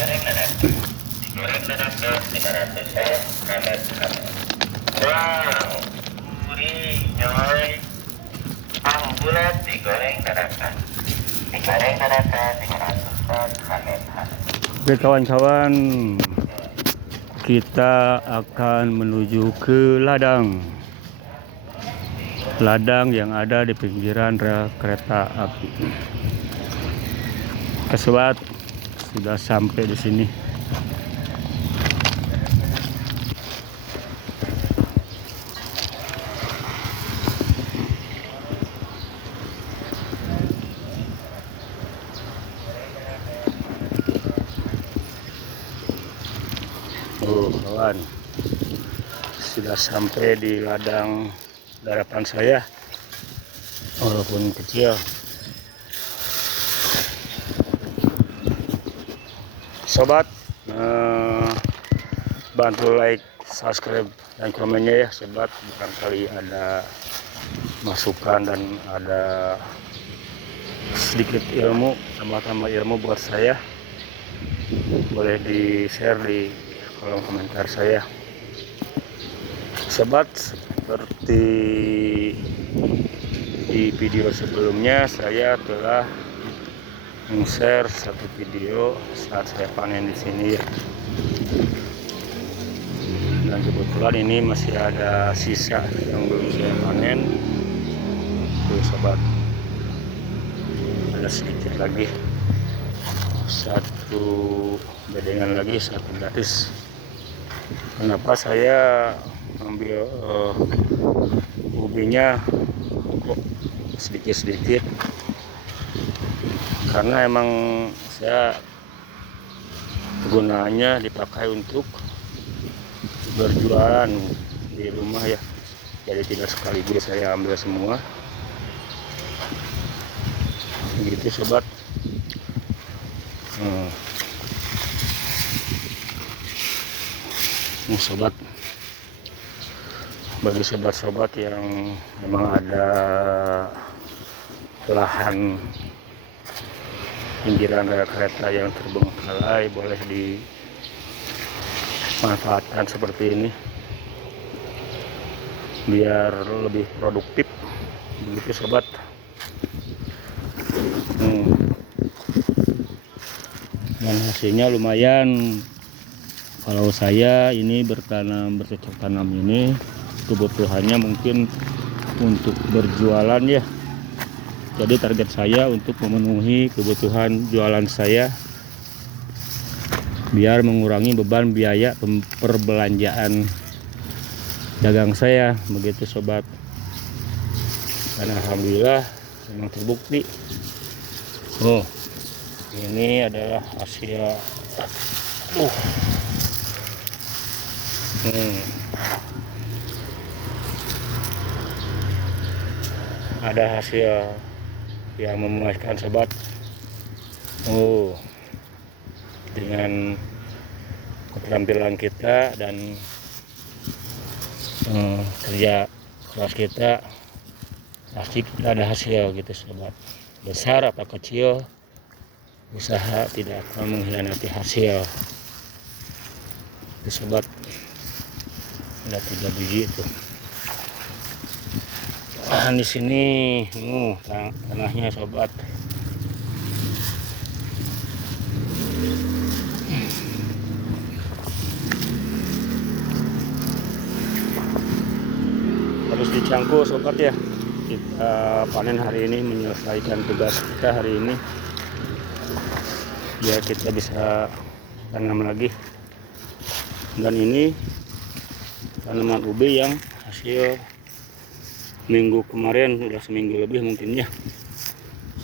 Digoreng dadakan 500 ya. Wow, gurih nyoy. Tahu bulat digoreng dadakan. Digoreng dadakan 500 watt hangat. Oke kawan-kawan, kita akan menuju ke ladang yang ada di pinggiran rel kereta api. Oke sobat, sudah sampai di sini. Oh kawan, sudah sampai di ladang harapan saya, walaupun kecil. Sobat, bantu like, subscribe, dan komennya ya sobat. Barangkali ada masukan dan ada sedikit ilmu, tambah-tambah ilmu buat saya. Boleh di share di kolom komentar saya. Sobat, seperti di video sebelumnya saya telah share satu video saat saya panen di sini ya. Dan kebetulan ini masih ada sisa yang belum saya panen. Tuh sobat, ada sedikit lagi, satu bedengan lagi, satu gratis. Kenapa saya ambil ubinya kok sedikit-sedikit? Karena emang saya kegunaannya dipakai untuk berjualan di rumah ya, jadi tidak sekaligus saya ambil semua gitu sobat. Sobat, bagi sobat-sobat yang memang ada lahan pinggiran rel kereta yang terbengkalai, boleh dimanfaatkan seperti ini biar lebih produktif begitu sobat. Dan hasilnya lumayan. Kalau saya ini bercocok tanam ini kebutuhannya mungkin untuk berjualan ya. Jadi target saya untuk memenuhi kebutuhan jualan saya biar mengurangi beban biaya perbelanjaan dagang saya begitu sobat. Dan alhamdulillah memang terbukti. Oh, ini adalah hasil. Ada hasil yang memuaskan sobat. Dengan keterampilan kita dan kerja keras kita, pasti kita ada hasil gitu sobat. Besar atau kecil, usaha tidak akan mengkhianati hasil. Itu sobat, ada 3 biji itu. Di sini tanahnya sobat. Harus dicangkul sobat ya. Kita panen hari ini, menyelesaikan tugas kita hari ini. Ya kita bisa tanam lagi. Dan ini tanaman ubi yang hasil minggu kemarin, udah seminggu lebih mungkin ya,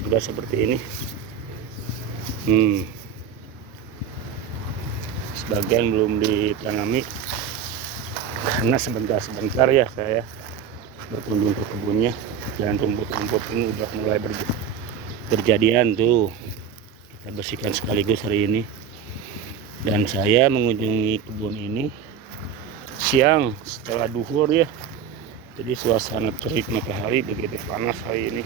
sudah seperti ini. Sebagian belum ditanami karena sebentar-sebentar ya saya berkunjung ke kebunnya, dan rumput-rumput ini udah mulai berjadian tuh. Kita bersihkan sekaligus hari ini. Dan saya mengunjungi kebun ini siang setelah duhur ya, jadi suasana terik matahari, begitu panas hari ini.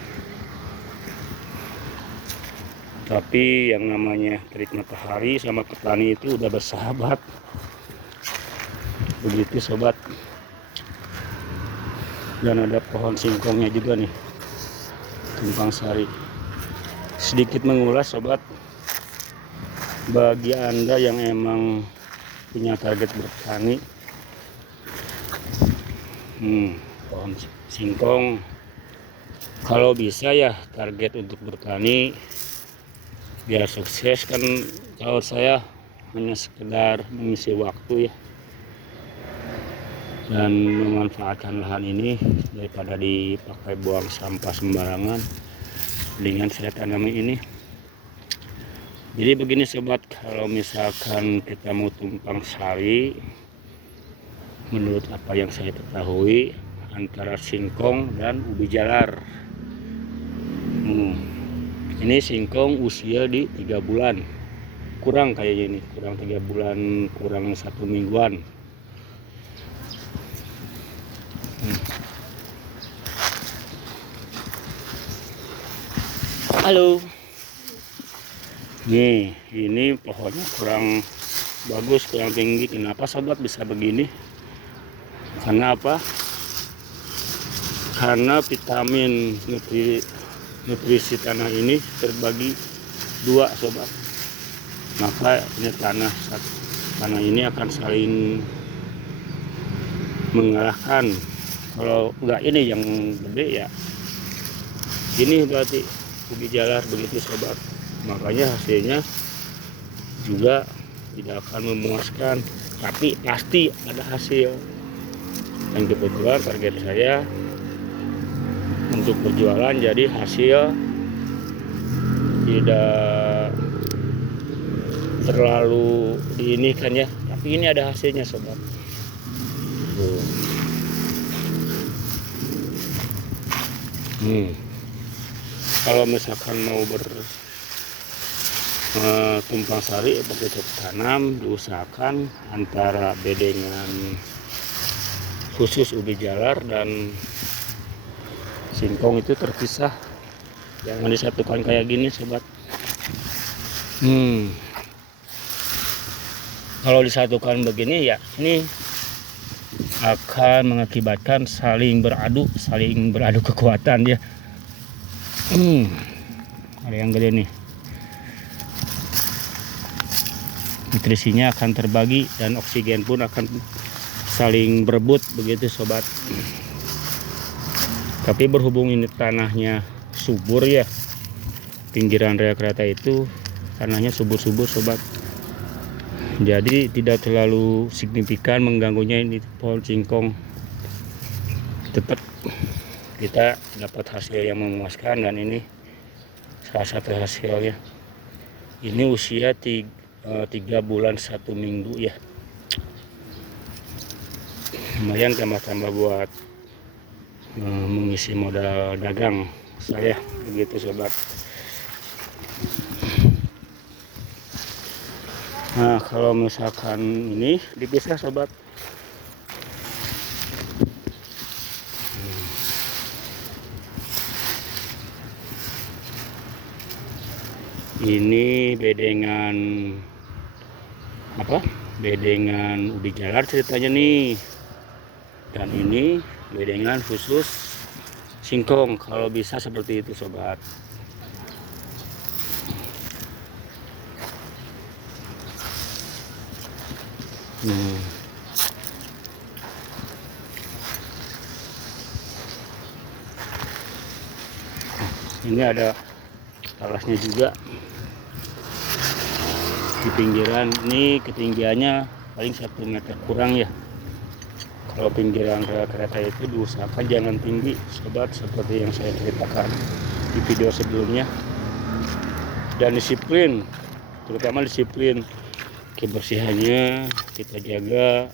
Tapi yang namanya terik matahari sama petani itu udah bersahabat. Begitu sobat. Dan ada pohon singkongnya juga nih, tumpang sari. Sedikit mengulas sobat, bagi anda yang emang punya target bertani, pohon singkong, kalau bisa ya target untuk bertani biar sukses kan. Kalau saya hanya sekedar mengisi waktu ya, dan memanfaatkan lahan ini daripada dipakai buang sampah sembarangan, dengan saya tanami ini. Jadi begini sobat, kalau misalkan kita mau tumpang sari, menurut apa yang saya ketahui antara singkong dan ubi jalar. Ini singkong usia di 3 bulan kurang, kayaknya ini kurang 3 bulan, kurang 1 mingguan. Halo. Nih, ini pohonnya kurang bagus, kurang tinggi. Kenapa sobat bisa begini? Karena apa? Karena vitamin nutrisi tanah ini terbagi 2 sobat. Maka ini tanah ini akan saling mengalahkan. Kalau enggak ini yang gede ya ini berarti ubi jalar, begitu sobat. Makanya hasilnya juga tidak akan memuaskan, tapi pasti ada hasil. Dan kebetulan target saya untuk berjualan, jadi hasil tidak terlalu diinikan ya, tapi ini ada hasilnya sobat. Kalau misalkan mau tumpang sari begitu tanam, diusahakan antara bedengan khusus ubi jalar dan singkong itu terpisah, jangan disatukan kayak gini sobat. Kalau disatukan begini ya, ini akan mengakibatkan saling beradu kekuatan ya. Ada yang gede nih, nutrisinya akan terbagi dan oksigen pun akan saling berebut, begitu sobat. Tapi berhubung ini tanahnya subur ya, pinggiran rel kereta itu tanahnya subur-subur sobat, jadi tidak terlalu signifikan mengganggunya ini pohon singkong. Tetap kita dapat hasil yang memuaskan, dan ini salah satu hasilnya. Ini usia 3 bulan 1 minggu ya, lumayan tambah-tambah buat mengisi modal dagang saya, begitu sobat. Nah, kalau misalkan ini dipisah sobat, ini bedengan apa? Bedengan ubi jalar ceritanya nih, dan ini bedengan khusus singkong. Kalau bisa seperti itu sobat. Ini ada talasnya juga di pinggiran. Ini ketinggiannya paling 1 meter kurang ya. Kalau pinggiran rel kereta itu diusahakan jangan tinggi sobat, seperti yang saya ceritakan di video sebelumnya. Dan disiplin, terutama disiplin kebersihannya kita jaga,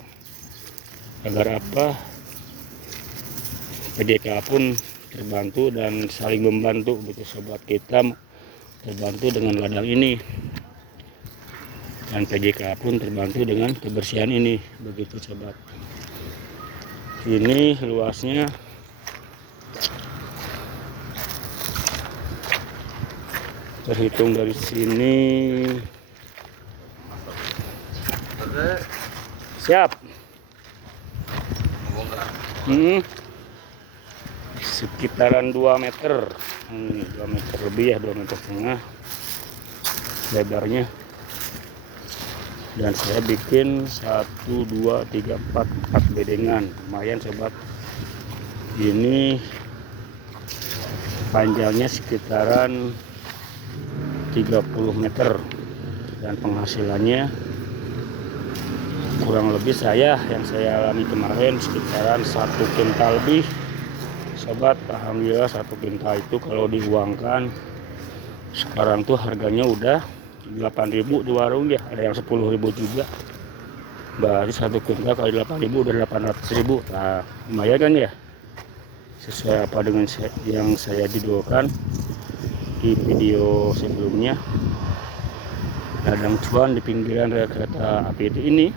agar apa, PJK pun terbantu dan saling membantu, begitu sobat. Kita terbantu dengan ladang ini, dan PJK pun terbantu dengan kebersihan ini, begitu sobat. Ini luasnya terhitung dari sini. Siap. Sekitaran 2 meter. 2 meter lebih ya, 2 meter setengah lebarnya. Dan saya bikin 1, 2, 3, 4 bedengan. Lumayan sobat. Ini panjangnya sekitaran 30 meter. Dan penghasilannya kurang lebih yang saya alami kemarin sekitaran 1 kintal lebih. Sobat, alhamdulillah 1 kintal itu kalau diuangkan sekarang tuh harganya udah 8.000 di warung ya, ada yang 10.000 juga. Berarti 1 kintal kali 8.000 udah 800.000. Nah, lumayan kan ya, sesuai apa dengan yang saya judulkan di video sebelumnya, ladang cuan di pinggiran rel kereta api ini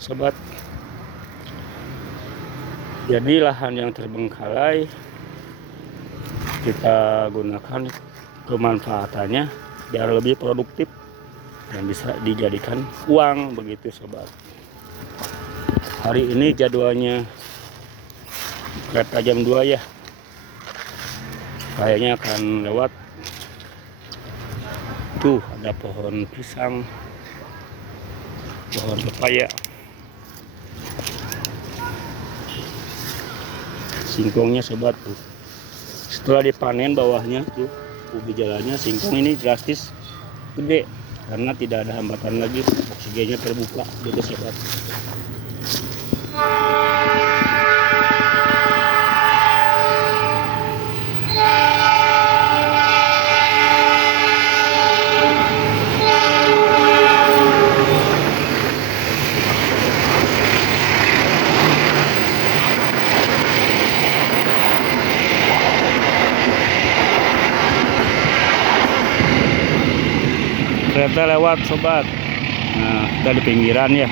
sobat. Jadi lahan yang terbengkalai kita gunakan kemanfaatannya biar lebih produktif dan bisa dijadikan uang begitu sobat. Hari ini jadwalnya kereta jam 2 ya, kayaknya akan lewat. Tuh ada pohon pisang, pohon pepaya, singkongnya sobat tuh. Setelah dipanen bawahnya tuh ubi jalannya, singkong ini drastis gede karena tidak ada hambatan lagi, oksigennya terbuka gitu sobat. Kereta lewat sobat. Nah, kita di pinggiran ya.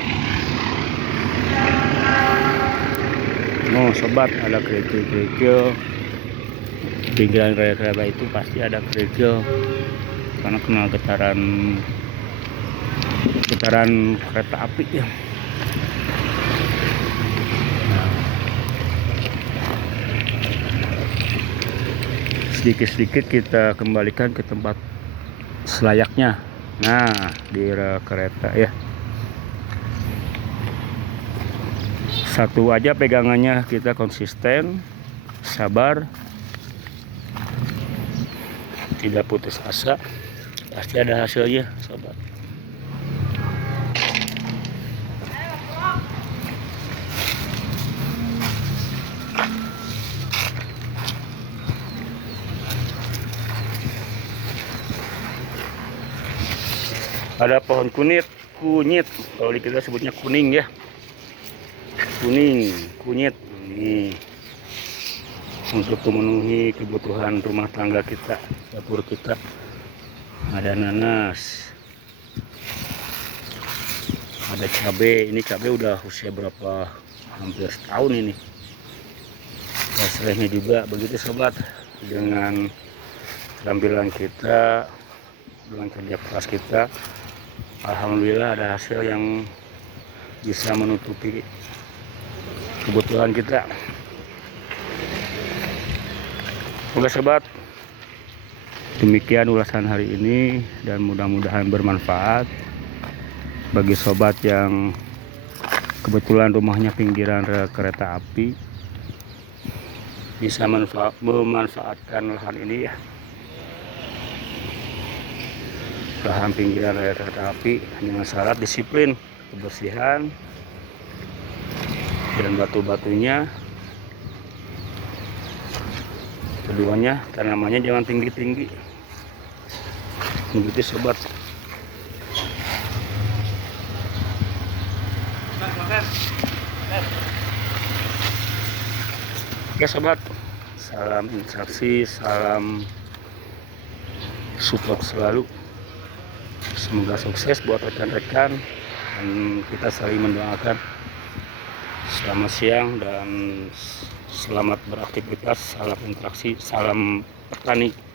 Oh sobat, ada kerikil-kerikil. Pinggiran rel kereta itu pasti ada kerikil karena kena getaran kereta api ya. Nah, sedikit-sedikit kita kembalikan ke tempat selayaknya. Nah, di rel kereta ya. Satu aja pegangannya, kita konsisten, sabar, tidak putus asa, pasti ada hasilnya sobat. Ada pohon kunyit kalau di kita sebutnya kuning ya, kunyit ini untuk memenuhi kebutuhan rumah tangga kita, dapur kita. Ada nanas, ada cabai. Ini cabai udah usia berapa, hampir setahun ini. Serehnya juga begitu sobat. Dengan keterampilan kita, dengan kerja keras kita, alhamdulillah ada hasil yang bisa menutupi kebutuhan kita. Oke sobat, demikian ulasan hari ini dan mudah-mudahan bermanfaat bagi sobat yang kebetulan rumahnya pinggiran rel kereta api, bisa memanfaatkan lahan ini ya. Lahan pinggiran rel kereta api dengan syarat disiplin, kebersihan, dan batu-batunya keduanya tanamannya jangan tinggi-tinggi begitu sobat. Oke sobat, salam instruksi, salam support selalu. Semoga sukses buat rekan-rekan dan kita saling mendoakan. Selamat siang dan selamat beraktivitas. Salam interaksi, salam petani.